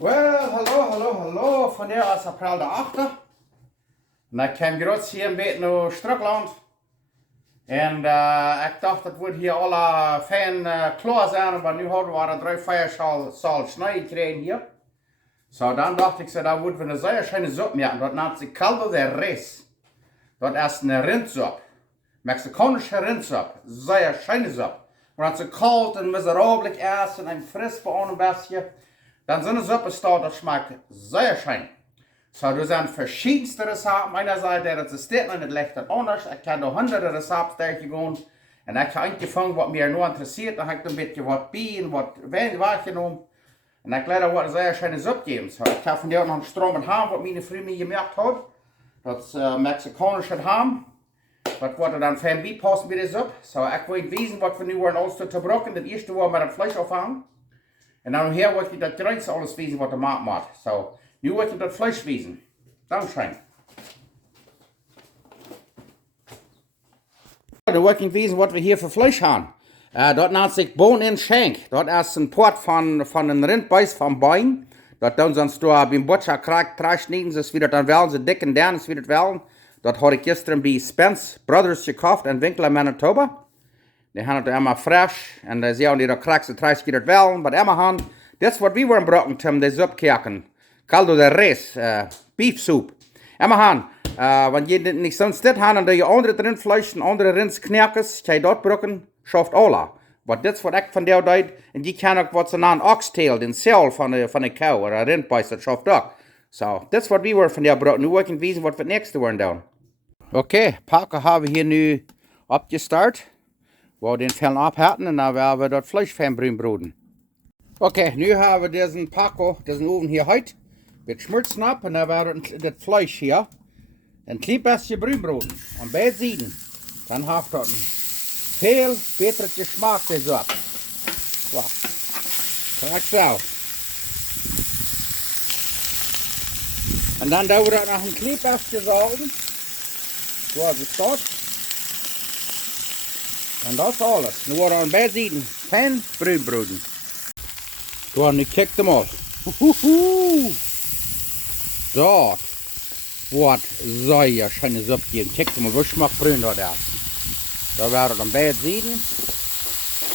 Well, hallo, van hier is april de 8e. En ik kwam gerade hier een beetje naar Strukland. En ik dacht dat wordt hier alle fijn klaar zijn, maar nu hadden we er 3, 4 zal snijden gekregen hier. So, dan dacht ik, dat wordt we een zeer schöne soep maken. Dat nennt sich Caldo de Res. Dat is een Rindsoep. Mexikanische Rindsoep. Zeer schöne soep. Maar als ze kalt en miserabel ist en fris bei einem bisschen, dann so eine Suppe staut, das schmeckt sehr schön. So, du sind verschiedenste Rezepte meinerseits, das ist nicht leicht anders. Ich kann da hunderte Rezepte durchgehen. Und ich habe angefangen, was mir nur interessiert. Dann habe ich ein bisschen was Bienen, was Wein genommen. Und ich leider was eine sehr schöne Suppe geben. So, ich habe von dir noch einen Strom Ham, was meine Frau mir gemerkt hat. Das mexikanische Ham. Das wurde dann für ein Beat passen mit der Suppe. So, ich wollte wissen, was wir nu wollen alles zu brocken. Das erste war mit dem Fleisch aufhängen. En dan hier wordt je dat grens alles wissen, wat er maakt moet. So, nu wordt je dat vlees wissen. Dankeschön. Dan wordt je wissen, wat we hier voor vlees hebben. Dat nennt sich Bone in Schenk. Dat is een poort van een Rindbeest van Bein. Dat doen ze ons door beim Butcher krijgen, dus wie dat dan wel, ze dik en dan is wie dat wel. Dat had ik gisteren bij Spence Brothers gekocht in Winkel in Manitoba. Die haben das immer frisch, und da sehen die da kriegst du 30 geht das wel, aber immer haben, das was wir wollen brauchen, zum die Suppkerken, Caldo de Res, Beef Soup. Immer haben, wenn je nicht sonst das haben, und da je andere Rindfleisch und andere Rindsknerkes, die dort brauchen, schafft alle. Aber das was ich von der Zeit, und die kann auch was so einen Oxtail, den Zell von der Kau oder Rindbeiß, das schafft auch. So, das was wir wollen von der brauchen, nur wollen wissen, was wir nächste wollen tun. Okay, Packer haben wir hier nu abgestartet. Wo den Fellen abhärten und dann werden wir das Fleisch fein broden. Okay, nu haben wir diesen Paco, diesen Ofen hier heute, mit schmurzen ab und dann werden wir das Fleisch hier ein klein bisschen brun broden. Und bei Sieden, dann hat das einen viel besseren Geschmack, der so ab. So, kriegst du auch. Und dann dauert das noch ein klein bisschen saugen. So, wie es dort. En dat is alles. Nu worden we bij zitten. Fijn bruinbroden. Gewoon, nu kijk hem al. Dat wordt zeer schöne Suppe geben. Kijk hem al, wo schmeckt bruin dat is. Da werden we dan bij zitten. En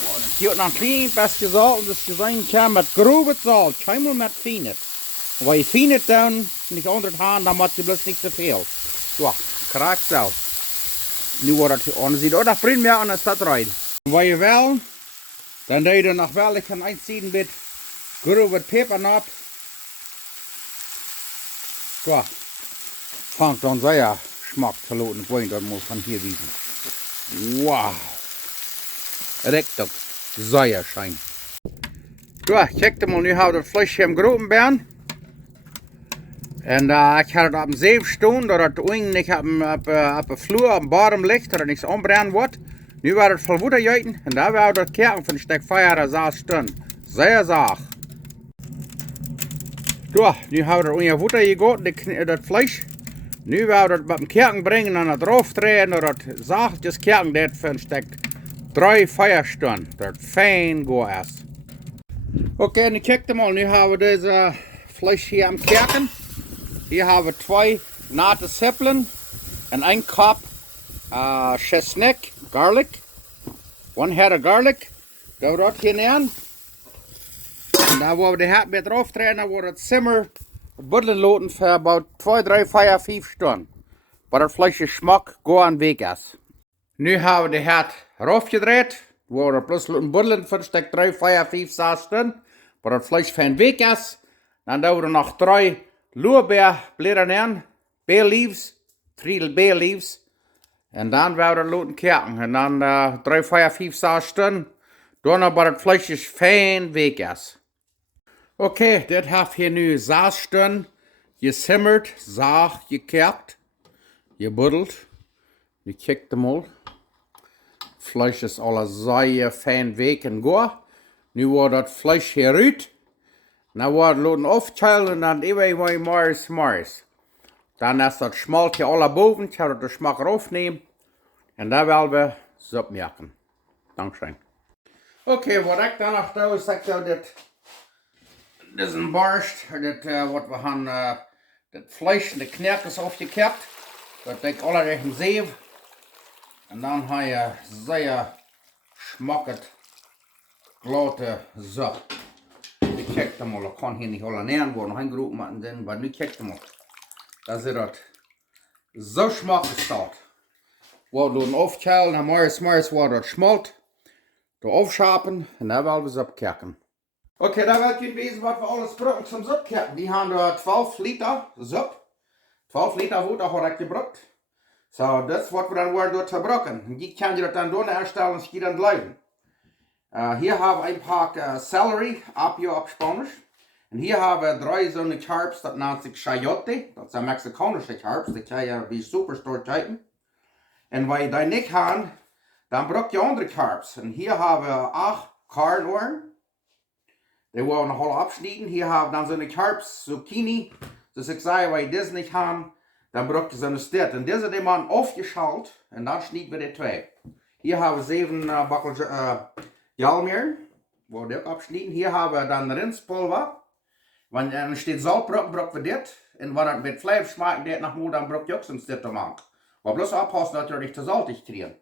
dan gibt nog een klein beetje zout, dus je zijn kan met grove zout, keinmal met feinet. En waar je feinet dan niet onder het haan, dan moet je bloß niet te veel. Zo, krijg zo. Nu wordt het onderzien. Oh, dat vriend meer aan het rein. Waar je wel, dan doe je nog wel, ik kan uitzien met grove peper op. Zo, vangt dan zeer smaak te loten. Ik weet dat moet van hier wiesen. Wauw. Richtig, zeer schön. Zo, kijk mal, nu hebben we het vleesje im groben bern. En ik had het op een 7 stonden, dat het eigenlijk op de vloer, op een bodem ligt, dat het niks aanbrennen wordt. Nu wordt het vol water juiten en daar werden we het kerken van een stuk feier 6 stunden. Zeer zacht. Zo, nu hebben we er onder water gegooid, dat vlees. Nu werden we het op een kerken brengen en het erop draaien, dat het zachtjes kerken dat voor een stuk 3, 4 stunden. Dat het fijn goed is. Oké, nu kijk mal, nu hebben we deze vlees hier am kerken. Hier haben wir 2 natte Zwiebeln und ein Kopf Chestnut, Garlic. 1 head of Garlic. Da wird hier nehmen. Und da wo wir die Herd mit drauf drehen, dann wird es Zimmer buddeln lassen für about 2, 3, 4, 5 Stunden. Weil das Fleisch schmeckt gut an Weg ist. Nu haben wir die Herd raufgedreht. Wo wir bloß buddeln für ein Stück 3, 4, 5, 6 Stunden. Weil das Fleisch für ein Weg ist. Dann dauert noch 3 Lorbeerblätter nemen, bay leaves, 3 bay leaves. En dan werden we laten kerken. En dan 3, 4, 5, 6 stunden. Daarna wordt het vleesje fijn weg is. Oké, dit heeft hier nu 6 stunden gesimmerd, zacht, gekerkt, gebuddeld. Nu kijkt hem al. Het vlees is al zeer fijn weg en goed. Nu wordt het vlees heruit. Nou wordt het laten aufcheilen en dan even Mars. Dan is dat schmaltje alle boven, ik ga de smaak erop nemen. En dan willen we soep maken. Dankzij. Oké, wat ik dan nog doe, is ik zou dit Dit is een barst, wat we gaan, het vlees en de knerkens afgekapt. Dat denk ik alle richting zeef. En dan ga je zeer smakkend grote zap. Ik kijk hem al, ik kan hier niet al neer worden, geen groep maken, maar nu kijk hem al. Dat is dat zo smakkend staat. We doen afkijlen en maar wordt het smalt. Door afschapen en dan willen we ze opkakken. Oké, dan wil ik weten wat we alles gebruiken zum opkakken. Die hebben 12 liter sop. 12 liter water had ik gebruikt. So, dat is wat we dan worden gebruiken. En die kan je dat dan doen herstellen en die dan blijven. Hier hebben we een paar celery, apio op Spanisch. En hier hebben we 3 zo'n herbs, dat noemt zich chayote. Dat zijn Mexicanische herbs, die kan je bij Superstore kijken. En waar je dat niet hebt, dan gebruik je andere herbs. En hier hebben we 8 karnoren. Die willen we nog alle afsnijden. Hier hebben we dan zo'n herbs, zucchini. Dus ik zei, waar je dit niet hebt, dan gebruik je zo'n stit. En deze die man afgeschalt en dan snijden we die 2. Hier hebben we 7 bakkel jalmeer. Waar we ook afsnijden. Hier hebben we dan rindspulver. Want er staat zout, gebruiken we dit. En wanneer het met vlees smaakt, dit nog moet, dan gebruik je ook zo'n stit te maken. Maar bloß oppassen, dat je niet te saltig krijgt.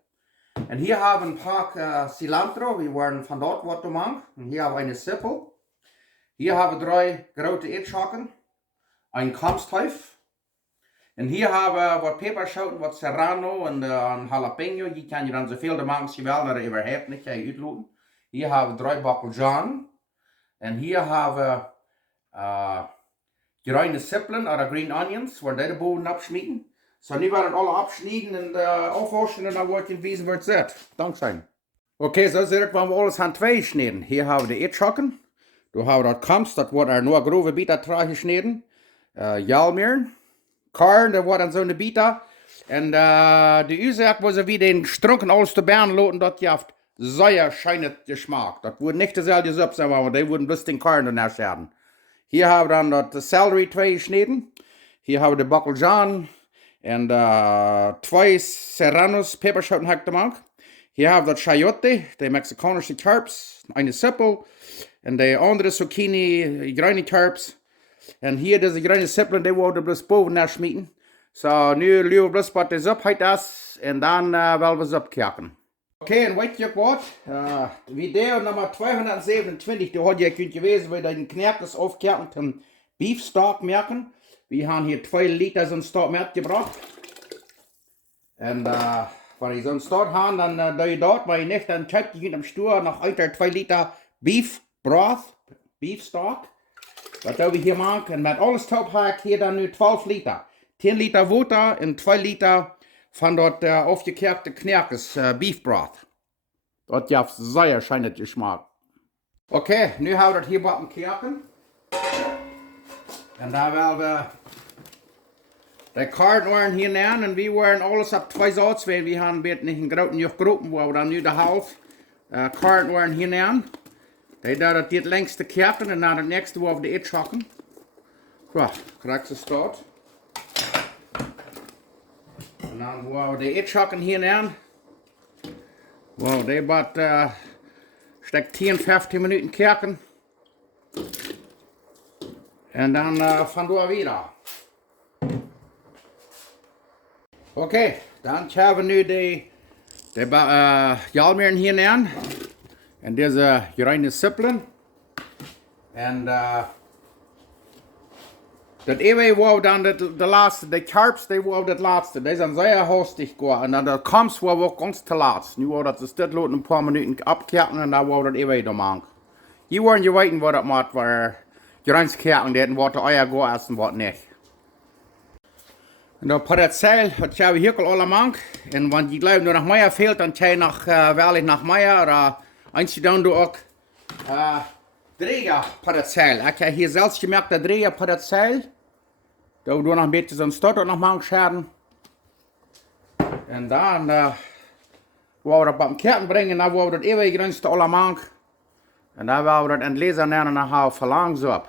En hier hebben we een paar cilantro, die worden van dort wat gemaakt. En hier hebben we een sippel. Hier hebben we 3 grote eetschakken. Een kamstuif. En hier hebben we wat peperschoten, wat serrano en een jalapeno. Die kan je dan zoveel de maken als je wil, dat er überhaupt niet kan je uitloten. Hier hebben we 3 bakkeljan. En hier hebben we groene sippelen, of green onions, waar die de boven opsmeten. So, nu werden alle abschneiden en afwaschen en dan wordt je wissen, waar het zit. Dankzij. Oké, zo zit het, wanneer we alles aan 2 snijden. Hier hebben we de eetschakken. Daar hebben we dat kamst, dat wordt er nur grove bieter traag gesneden. Jalmeer. Karn, dat wordt dan zo'n bieter. En de uurzaak was er wie den stronken alles te bern loten, dat je heeft zeer schijnend geschmaakt. Dat wordt niet dezelfde sop zijn, maar die worden bloß den Karn danach scherden. Hier hebben we dan dat celery 2 gesneden. Hier hebben we de bakkeljan. En 2 serranos peperschoten heb ik gemaakt. Hier hebben we dat chayote, de Mexicanische herbs, een sippel. En de andere zucchini, groene herbs. En hier deze groene sippelen, die worden bloß boven naar schmieten. So, nu liever bloß wat de op is. En dan willen we ze opkaken. Oké, en weet je wat? Video nummer 227, daar had je kunt je wezen, waar je den knerkens afkaken ten beefsteak merken. We hebben hier 2 liter zo'n stok metgebracht. En wanneer je zo'n stok hebt, dan doe je dat, maar je niet, dan check je am Stuur nog uit 2 liter beef broth, beefsteak. Dat doen we hier maken. En met alles top heb ik hier dan nu 12 liter. 10 liter water en 2 liter van dat afgekerkte knerkens beef broth. Dat heeft zeer schijnend geschmaakt. Oké, nu hebben we dat hier bakken kerken. En daar willen we de karten hier neer en we waren alles op 2 zout. We hebben een beetje een grote groepen, waar we dan nu de half karten waren hier neer. Die dat dit längste kerken en naar het nächste waar we de eetschakken. Zo, krijg ze staat. En dan waar we de eetschakken hier neer. Wow, die wat stek 10, 15 minuten kerken. En dan van daar weer. Oké, dan hebben we nu de jalmeren hier neer. En deze groene sippelen. En dat eeuwig wou dan de laatste, de karps, die wou dat laatste. Die zijn zeer hastig geworden. En dan de kams wou ook ons te laat. Nu wou dat ze dit loten een paar minuten opkerken en dan wou dat eeuwig dan maken. Hier worden je weten wat dat maakt, waar grenskerken dit en wat de eier gaat essen en wat niet. En dan per het zeil, dat hebben we hier al allemaal. En want je gelooft er nog meer fehlt, dan kan je nog wel nog meer. Eins dan doe ook drehen per het zeil. Ik heb hier zelfs gemerkt dat drehen per het zeil. Daar doe nog een beetje zo'n stotter nog maar schaden. En dan wou we dat op een kerken brengen, dan wou we dat eeuwig grens allemaal. En dan wou we dat in het lezer nemen en dan verlang zo op.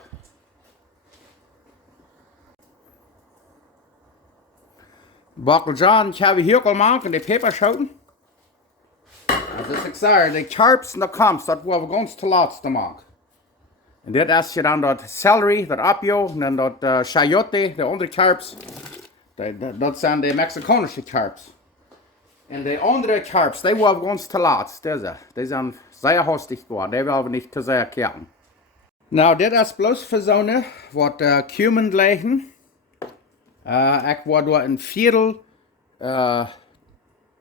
Bakkeljan hebben we hier al maken, de peperschoten. Dus ik zei, de karps en de kamps, dat waren we ganz te laatste maken. En dit is je dan dat celery, dat apio, en dan dat chayote, de andere karps. Dat zijn de Mexicanische karps. En de andere karps, die waren ganz te laat. Die zijn zeer hastig geworden, die willen we niet te zeer keren. Nou, dit is bloos verzonnen wat cumin liggen. Ik word door een viertel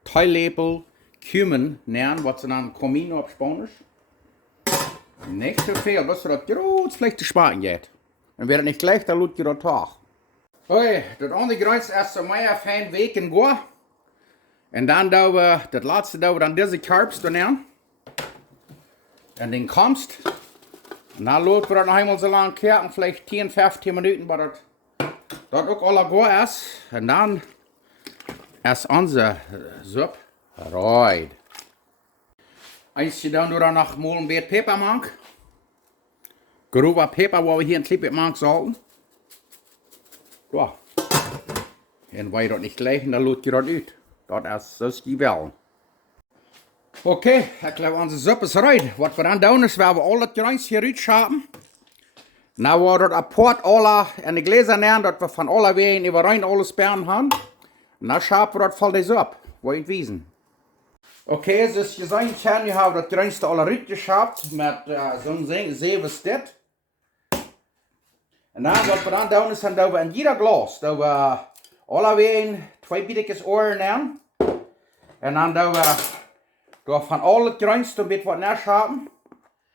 theelepel cumin nemen, wat ze dan comino op Spanisch. Nicht so viel, was dat groot slechte smaken geht. En weer het niet gleich, dan lukt je dat toch. Oké, dat andere grens is zo maar fijn weken go. En dan doen we, dat laatste doen we dan deze karps erin. En dan komst. En dan laten we dat nog eenmaal zo lang kijken, vielleicht 10, 15 minuten, maar dat ook alle go is. En dan is onze soep rijdt. Als je dan nog mal een beetje peper maakt. Grove peper, waar we hier een klein maken zouden. Ja. En waar je dat niet gelijk, dan laat je dat uit. Dat is zoals die wel. Oké, ik geloof onze soep is rijdt. Wat we dan doen is, we al het grijns hier uitschapen. Nou wordt het apart alle in de gläser nemen, dat we van alle wegen über rein alles beren hebben. En dan schapen we dat vol de soep. Wil je het weten? Oké, zoals je zien kan, je hebt dat grijnste alle uitgeschapt met zo'n 7 stit. En dan wat we dan doen is, dan doen we in jeder glas, doen we alle wegen 2 biedigjes oren nemen. En dan doen we door van al het grijnste een beetje wat neerschapen.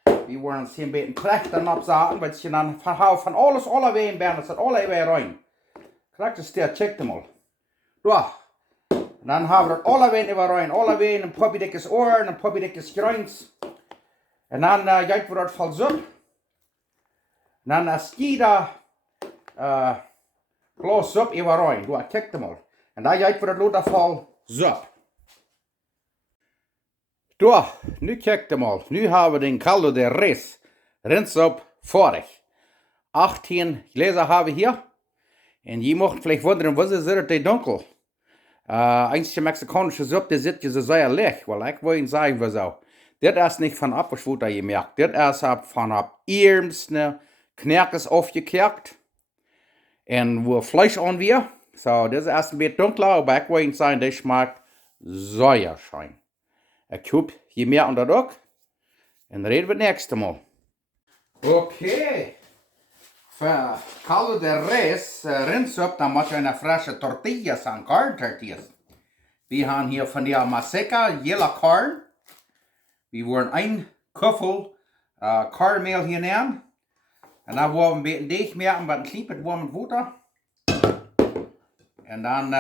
We worden het een beetje klechter opzetten, want je dan van alles alle wegen bent, dat zit alle weer rein. Krijg je steeds, check hem al. Door. En dan hebben we dat alle wegen weer rein, alle wegen een paar biedigjes oren, een paar biedigjes grijns. En dan gaan we dat vol zoep. En dan is jeder glas soep even rein. Du kijk hem al. En dan gaat we dat laten vol soep. Door, nu kijk hem al. Nu hebben we den caldo de res. Rindsoep vorig. 18 gläser hebben we hier. En je mocht vielleicht wonderen, was is het donker? Eins Mexikanische Suppe, die zit je zo sehr licht. Weil ich will Ihnen sagen, wieso. Dit is niet van Apfelschwoter gemerkt. Dit is van op eerste Knerkes aufgekehrt. En wo Fleisch an wir. So, das ist ein bisschen dunkler, aber ich will Ihnen sagen, das schmeckt sehr schön. Ich hab hier mehr unter Druck. Und reden wir das nächste Mal. Okay. Für caldo de res, Rindsuppe, dann mache ich eine frische Tortillas an, Korn-Tortillas. Wir haben hier von der Maseca, jeder Korn. Wir wollen ein Köffel Kornmehl hier nehmen. En dan worden we een beetje deeg maken met een klein warm water. En dan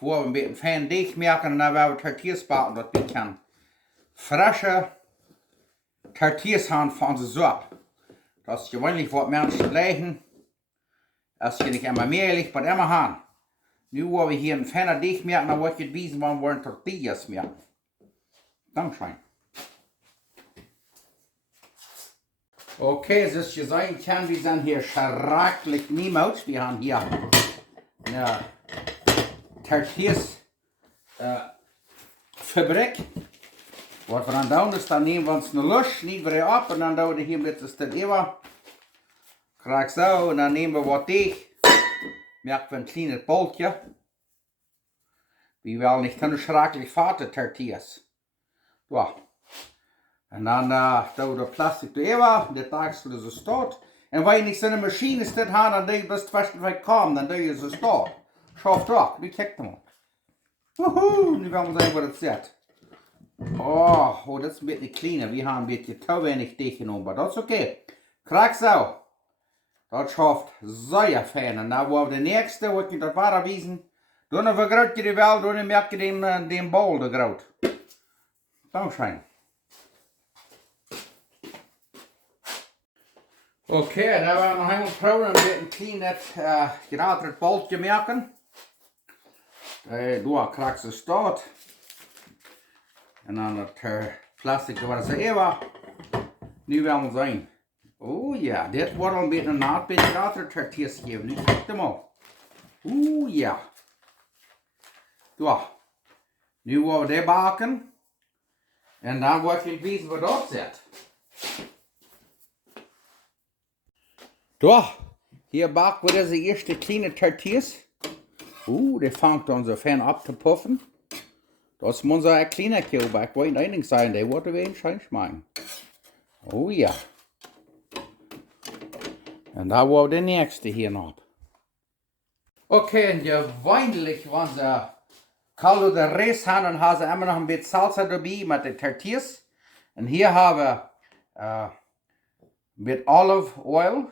worden we een beetje fijn deeg maken en dan werden we tortillas bakken, dat we kan frische tortillas hebben van onze soep. Dat is gewoonlijk wat mensen blijven. Als je niet immer meer ligt, maar immer hebben. Nu worden we hier een fijne deeg maken, dan wordt je het wijzen wanneer we tortillas maken. Dankzij. Okay, zoals je zien kan, we zijn hier schrikkelijk niemand. We hebben hier een tortillas fabriek. Wat we dan doen is, dan nemen we ons een lus, snijden we op en dan doen we hier met de stil even. Krijg zo, en dan nemen we wat deeg. Merken we een klein boltje. We willen niet te schrikkelijk vaten tortillas. Ja. En dan doen we de plastic erover, dit daagst du zo staat. En wanneer je niet zo'n machine staat hebben, dan doe je best vast van komen, dan doe je zo staat. Schaft erop, nu kijk hem op. Woehoe, nu gaan we zien wat het zit. Oh, dat is een beetje kleiner, we hebben een beetje te weinig deeg genomen, maar dat is oké. Krijg zo. Dat schaft zeer fijn. En dan worden we de nächste, wat je dat waar wijzen. Dan vergroot je die wel, dan merk je den bol de groot. Dankzij. Oké, dan gaan we nog eenmaal proberen een klein geraderd boltje maken. Door krijg ze staat. En dan het plastic waar ze even. Nu willen we zien. Oh ja, dit wordt een beetje een naad beetje geraderd tortillas geven. Nu kijk hem op. Oeh ja. Door. Nu worden we dit bakken. En dan wordt je weten wat dat zit. Da, hier backen wir diese erste kleine Tortillas. Die fängt dann so fein abzupuffen. Das muss so ein kleiner Kielback, wo ein einig sein, der wird wir schön schmecken. Oh ja. Und da war der nächste hier noch. Okay, und gewöhnlich, wenn sie Caldo de Res haben, dann haben sie immer noch ein bisschen Salsa dabei mit den Tortillas. Und hier haben wir mit Olive Oil.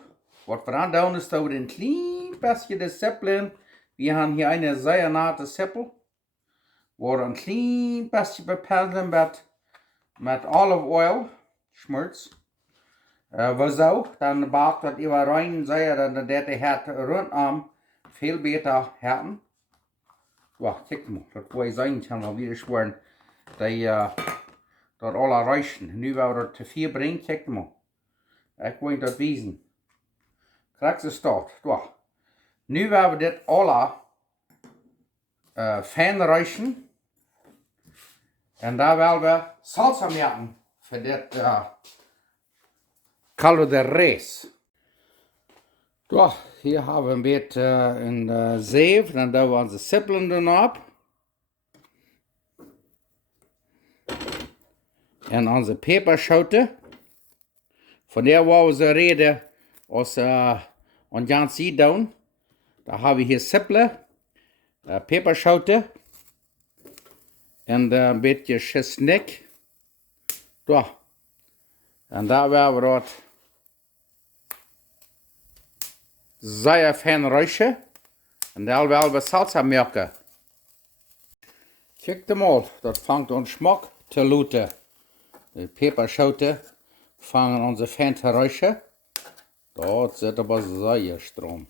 Was wir dann tun, ist da ein klein bisschen das Zäppchen. Wir haben hier eine sehr nette Zäppel. Wo ein klein bisschen bepelten mit Olive Oil. Schmutz. Wieso? Dann bakt das über rein, dann der hat rundum viel besser härten. Ja, kijk mal, das war ich sagen kann, mal wieder schwören, die dort alle reichen. Nu wir das zu viel bringen, kijk mal. Ich will das wiesen. Kriegst du es dort, ja. Nu werden wir das alle fein reichen. Und da werden wir Salsa machen für das Caldo de Res. Ja, hier haben wir ein bisschen in Zeef, dann tun wir unsere Zwiebeln dann ab. Und unsere Peperschote. Von der war so rede, aus und ganz down. Da haben wir hier Zwiebeln, Peperschote und ein bisschen Chesnick. Ja. Und da werden wir dort sehr fein räuchen. Und dann werden wir Salsa machen. Kijk mal, das fängt an Schmack zu luten. Die Peperschote fangen an so fein zu räuchen. Dort zit aber sehr Strom.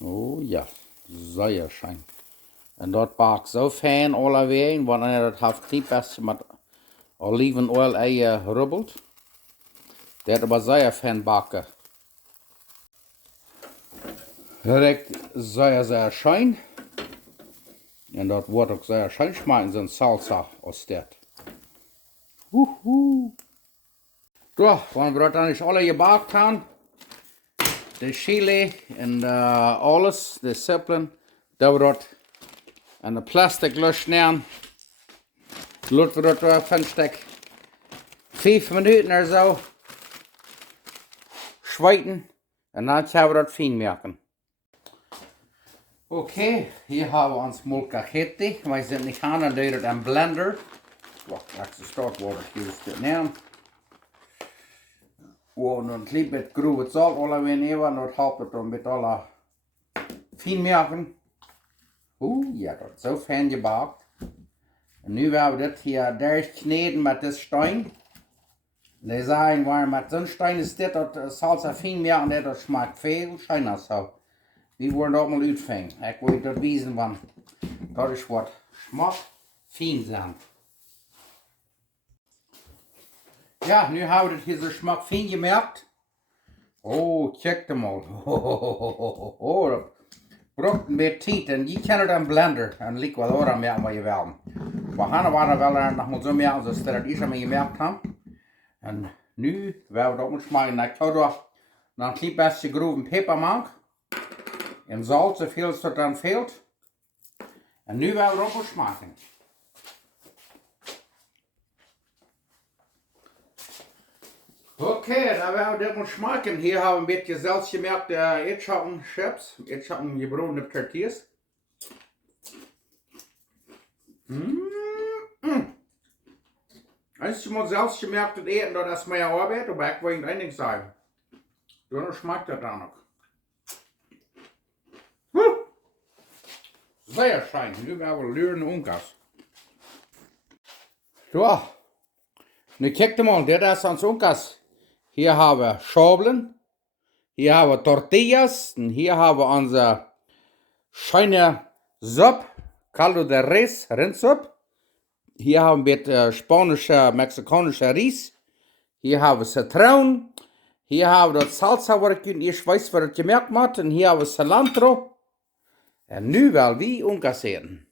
Oh ja, sehr schön. Und dort bakt so fein alle wegen, wenn er das hat ein bisschen mit Olivenöl rubbelt. Der aber sehr fein backen. Riecht sehr, sehr schön. Und das wird auch sehr schön schmecken, so ein Salsa aus der. Ja, wenn wir das dann nicht alle gebackt haben, die Chili und alles, die Zwiebeln, da wir das in ein Plastikglas nehmen, lassen wir das für ein Stück 5 Minuten oder so schweiten und dann können wir das fein machen. Okay, hier haben wir uns Molcajete. Wir sind nicht an, dann doe das im Blender. Wacht, laat ze start worden. Hier is het neer. En dan klein beetje groeven zout, alle weer neer, en dan helpt het dan met alle fijn maken. Ja, dat is zo fijn gebakt. En nu gaan we dit hier durchkneden met dit stein. Die sagen, waar met zo'n stein is dit, dat salsa fijn maken, dat smaakt veel schijner zo. Die worden ook mal uitvangen. Ik wil dat wijzen, want dat is wat smaak fijn zijn. Ja, nu hebben we het hier zo smaak fijn gemerkt. Oh, kijk mal. Dat braucht een beetje tijd. En je kan het aan blender. En lijkt wat oren merken wat je wil. We gaan er wel nog maar zo merken, zoals we dat eerst al gemerkt hebben. En nu werden we het ook nog smaken. Ik zou er nog een klein beetje groven peper maken. En zout, zoveel als er dan fehlt. En nu werden we het ook nog smaken. Okay, da werden wir das mal schmecken. Hier haben wir ein bisschen Salz gemerkt, jetzt haben Chips, jetzt haben wir gebratene Tortillas. Als ich mal Salz gemerkt und eten, das ist meine Arbeit, aber ich will nicht sagen. Dann schmeckt das auch noch. Sehr schön, nu werden wir lernen Unkas. So, nu kijk mal, das ist ans Unkas. Hier haben wir Schobeln, hier haben wir Tortillas und hier haben wir unsere schöne Suppe, Caldo de Res, Rindsuppe. Hier haben wir spanische, mexikanische Reis. Hier haben wir Zitronen. Hier haben wir das Salsa, was ich weiß, was ich gemerkt habe. Und hier haben wir Cilantro. Und nu wel wie unkasseren.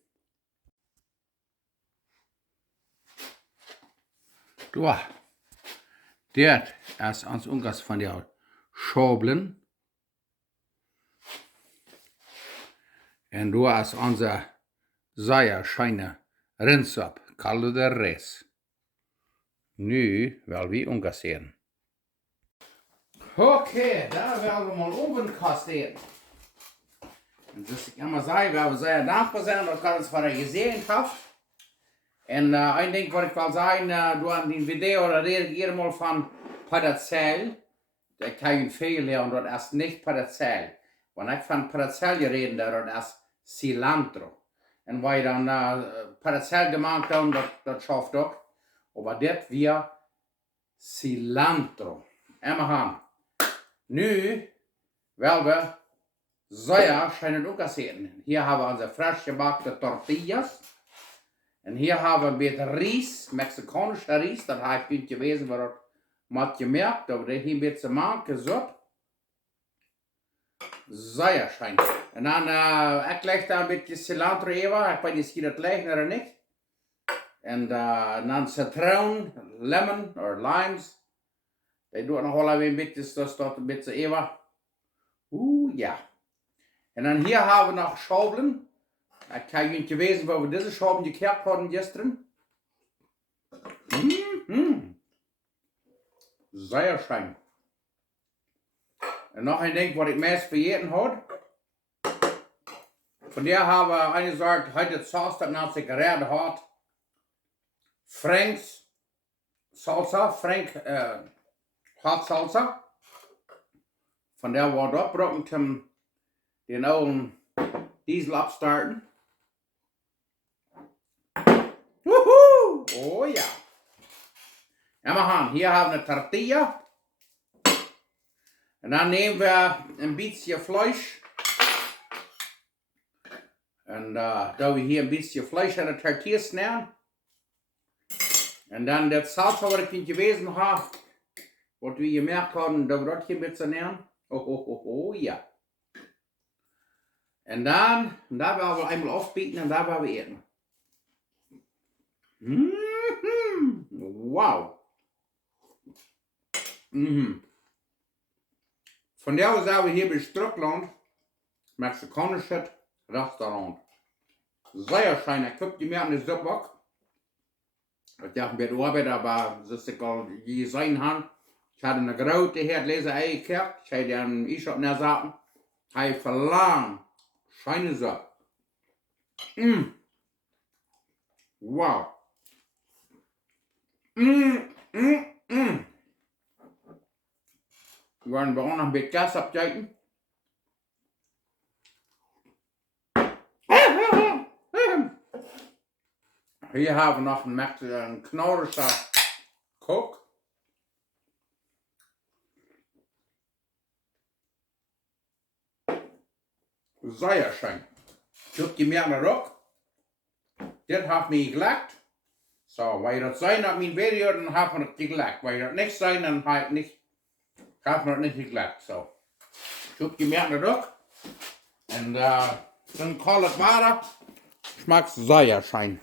Ja. Dat is ons ongas van die Schobeln. En du hast unser Säierscheine Rindsop, Caldo de Res. Nu wil we omgasseren. Oké, daar willen we mal ovenkast eten. En dus ik kan maar zeggen, we zijn dankbaar zijn dat ik alles wat je gezien hebt. En een ding wat ik wil zeggen, door aan die video reageer mal van Padatzel. Ik kan je veel leren, dat is niet Padatzel. Wanneer ik van Padatzel reden, dat is cilantro. En waar je dan Padatzel gemaakt hebt, dat schafft ook. Maar dit weer cilantro. En we gaan. Nu willen we Säierscheine ook eten. Hier hebben we onze frisch gebakken tortillas. En hier hebben we een beetje rijst, Mexicanische rijst. Dat heb ik niet geweten wat dat moet gemerkt. Dat we hier een beetje maken, zo. Säierschein. En dan, ik leg daar een beetje cilantro even. Ik weet niet of je dat legt of niet. En dan citroen, lemon, of limes. Die doe ik nog wel even een beetje, dus dat een beetje even. Ja. En dan hier hebben we nog schobelen. Ik kan je niet weten waar we deze schobelen gekert hadden gisteren. Säierschein. En nog een ding wat ik meest vergeten had. Van der hebben we een soort, heute saus dat naast zich gereden had. Franks salsa, hot salsa. Van der wordt opgebroken om den oude diesel opstarten. Woehoe! Oh ja. En we gaan, hier hebben we een tortilla. En dan nemen we een beetje vlees. En doen we hier een beetje vlees aan de tortilla snijden. En dan dat salsa wat ik niet geweten heb. Wat we gemerkt hadden, dat we dat hier een beetje nemen. Oh ja. En dan, daar willen we eenmaal afbieten en daar willen we eten. Wauw. Vandaag zijn we hier bij Strukland, Mexicanische restaurant. Säierschein, ik heb je meer aan de zop ook. Ik dacht een beetje arbeid, maar zoals ik al gezien heb, ik had een grote heer lezen eigen kerk, ik had een is op naar zaten. Hij verlang, scheine zop. Wauw. We gaan bij ons nog een beetje kaas opkijken. Hier hebben we nog een knorrige kook. Säierschein. Zoek je meer naar ook. Dit heeft me gelekt. Zo, waar je dat zijn op mijn video, dan heeft me het gelekt. Waar je dat niet zijn, dan heeft me het niet gelekt. Zo. Zoek je meer naar ook. En dan kan het water. Smaakt Säierschein.